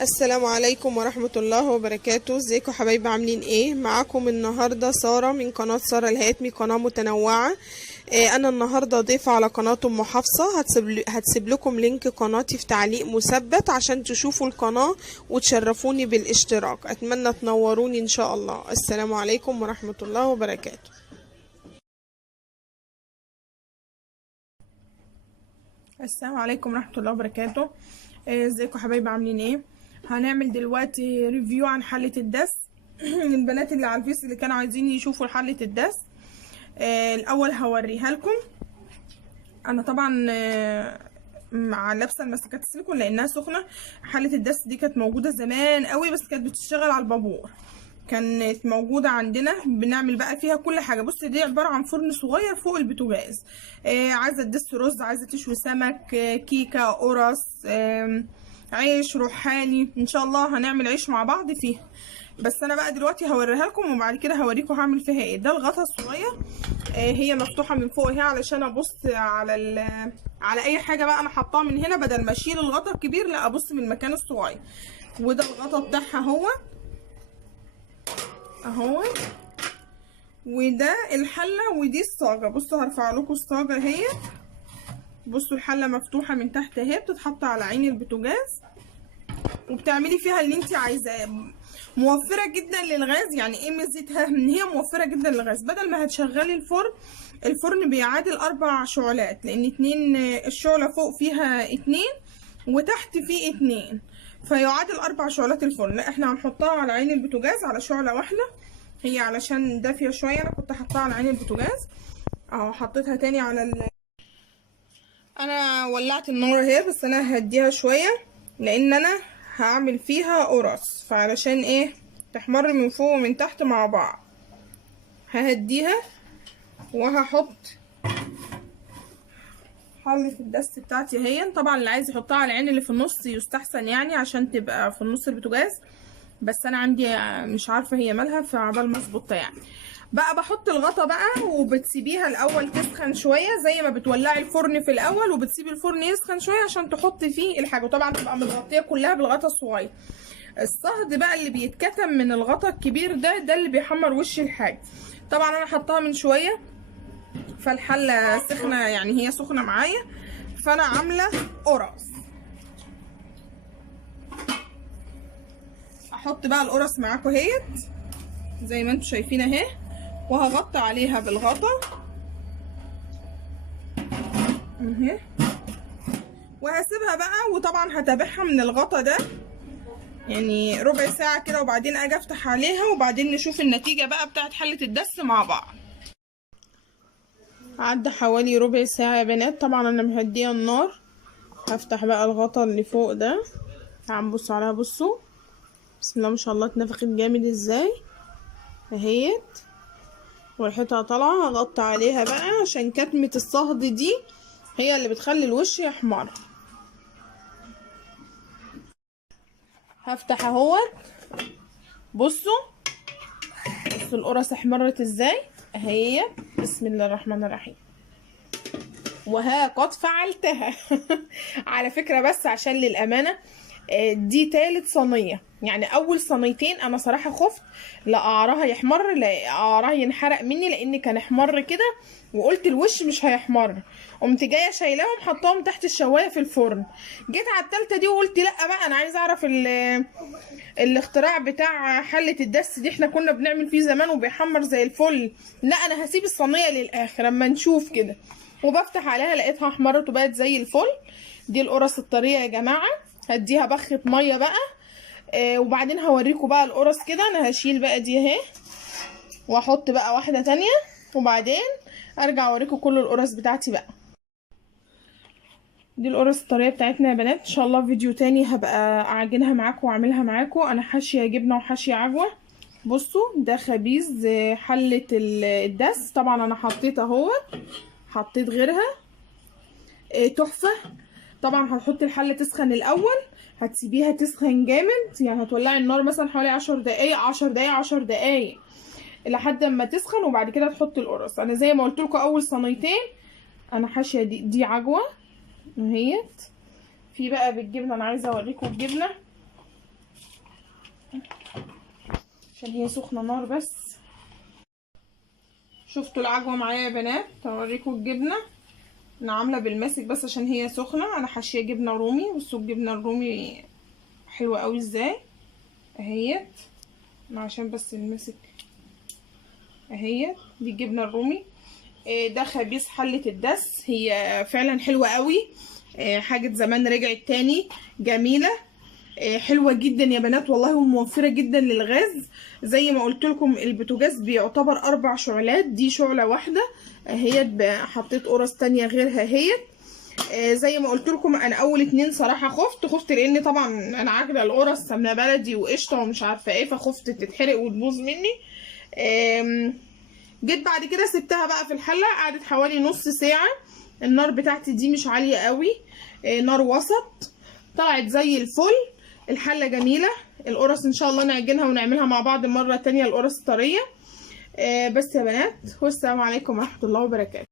السلام عليكم ورحمة الله وبركاته. ازيكم حبايبي، عاملين ايه؟ معاكم النهاردة سارة من قناة سارة الهاتمي، قناة متنوعة. انا النهاردة ضيفة على قناة ام حفصة. هتسيب لكم لينك قناتي في تعليق مثبت عشان تشوفوا القناة وتشرفوني بالاشتراك. اتمنى تنوروني ان شاء الله. السلام عليكم ورحمة الله وبركاته. السلام عليكم ورحمة الله وبركاته. ازيكم حبايبي، عاملين ايه؟ هنعمل دلوقتي ريفيو عن حلة الدس. البنات اللي على الفيس اللي كانوا عايزين يشوفوا حلة الدس، الاول هوريها لكم. انا طبعا مع لابسه المسكات السيليكون لانها سخنه. حلة الدس دي كانت موجوده زمان قوي، بس كانت بتشتغل على البابور، كانت موجودة عندنا. بنعمل بقى فيها كل حاجة. بص، دي عبارة عن فرن صغير فوق البوتاجاز. عايزة تدس رز، عايزة تشوي سمك، كيكة، قرص، عيش روحاني. ان شاء الله هنعمل عيش مع بعض فيها. بس انا بقى دلوقتي هوريها لكم وبعد كده هوريكم هعمل فيها ايه. ده الغطا الصغير، هي مفتوحة من فوق اهي علشان ابص على اي حاجة بقى انا حطاها من هنا، بدل ما اشيل الغطا الكبير لا ابص من المكان الصغير. وده الغطا بتاعها هو اهو، وده الحله ودي الصاجه. بصوا هرفع لكم الصاجه اهي. بصوا الحله مفتوحه من تحت اهي، بتتحط على عين البوتاجاز وبتعملي فيها اللي انت عايزاه. موفره جدا للغاز. يعني ايه ميزتها؟ ان هي موفره جدا للغاز. بدل ما هتشغلي الفرن بيعادل 4 شعلات، لان 2 الشعله فوق فيها 2 وتحت فيه 2، فيعادل 4 شعلات الفرن. لا، احنا هنحطها على عين البوتاجاز على شعله واحده. هي علشان دافيه شويه انا كنت حطاها على عين البوتاجاز اهو. حطيتها تاني انا ولعت النار اهي، بس انا هديها شويه لان انا هعمل فيها قرص، فعلشان ايه تحمر من فوق ومن تحت مع بعض. ههديها وهحط حلة الدس بتاعتي اهي. طبعا اللي عايز يحطها على العين اللي في النص يستحسن، يعني عشان تبقى في النص البوتاجاز، بس انا عندي مش عارفه هي مالها، فعبال ما اظبطها يعني. بقى بحط الغطا بقى وبتسيبيها الاول تسخن شويه، زي ما بتولعي الفرن في الاول وبتسيبي الفرن يسخن شويه عشان تحطي فيه الحاجه. وطبعا تبقى متغطيه كلها بالغطا الصغير. الصهد بقى اللي بيتكتم من الغطا الكبير ده اللي بيحمر وش الحاجه. طبعا انا حطاها من شويه فالحله سخنه، يعني هي سخنه معايا، فانا عامله قرص. احط بقى القرص معاكم اهيت زي ما انتم شايفين اهي، وهغطي عليها بالغطا اهي، وهسيبها بقى. وطبعا هتابعها من الغطا ده يعني ربع ساعه كده، وبعدين اجي افتح عليها وبعدين نشوف النتيجه بقى بتاعت حله الدس مع بعض. عدى حوالي ربع ساعه يا بنات. طبعا انا مهديه النار. هفتح بقى الغطا اللي فوق ده. تعالوا بصوا عليها. بصوا بسم الله ما شاء الله اتنفخت جامد ازاي اهيت، وريحتها طالعه. هغطي عليها بقى عشان كتمه الصهد دي هي اللي بتخلي الوش يحمر. هفتح اهوت. بصوا القرص احمرت ازاي اهي. بسم الله الرحمن الرحيم. وها قد فعلتها. على فكره بس عشان للامانه دي تالت صينيه، يعني اول صينيتين انا صراحه خفت لا قعرها يحمر، لا قعرها ينحرق مني، لان كان احمر كده وقلت الوش مش هيحمر. قمت جايه شايلاهم حطاهم تحت الشوايه في الفرن. جيت على التالتة دي وقلت لا بقى انا عايزه اعرف الاختراع بتاع حله الدس دي، احنا كنا بنعمل فيه زمان وبيحمر زي الفل. لا انا هسيب الصينيه للاخر اما نشوف كده. وبفتح عليها لقيتها احمرت وبقت زي الفل. دي القرص الطريه يا جماعه. هديها بخة ميه بقى وبعدين هوريكم بقى القرص كده. انا هشيل بقى دي اهي واحط بقى واحده تانية، وبعدين ارجع اوريكم كل القرص بتاعتي بقى. دي القرص الطريه بتاعتنا يا بنات. ان شاء الله فيديو تاني هبقى اعجنها معاكم واعملها معاكم. انا حاشيه جبنه وحاشيه عجوه. بصوا ده خبيز حله الدس. طبعا انا حطيت اهو، حطيت غيرها تحفه. طبعا هتحطي الحله تسخن الاول، هتسيبيها تسخن جامد، يعني هتولعي النار مثلا حوالي 10 دقايق 10 دقايق 10 دقايق لحد ما تسخن، وبعد كده تحطي القرص. انا زي ما قلت لكم اول صينيتين انا حاشيه دي عجوه اهيت. في بقى بالجبنه، انا عايزه اوريكم الجبنه. عشان هي سخنه نار بس. شفتوا العجوه معايا يا بنات؟ هوريكم الجبنه انا عامله بالماسك بس عشان هي سخنه. انا حاشيه جبنه رومي. بصوا الجبنه الرومي حلوه قوي ازاي اهيت، عشان بس المسك اهيت. دي الجبنه الرومي. ده خبيث حله الدس. هي فعلا حلوه قوي. حاجه زمان رجعت تاني، جميله. حلوه جدا يا بنات والله، وموفره جدا للغاز. زي ما قلت لكم البوتاجاز بيعتبر 4 شعلات، دي شعله واحده اهيت. حطيت قرص تانية غيرها اهيت. زي ما قلت لكم انا اول 2 صراحه خفت لان طبعا انا عاجله القرص سمنه بلدي وقشطه ومش عارفه ايه، فخفت تتحرق وتبوظ مني. جيت بعد كده سبتها بقى في الحله، قعدت حوالي نص ساعه. النار بتاعتي دي مش عاليه قوي، نار وسط، طلعت زي الفل. الحله جميله. القرص ان شاء الله نعجنها ونعملها مع بعض مره تانية، القرص طريه. بس يا بنات، والسلام عليكم ورحمه الله وبركاته.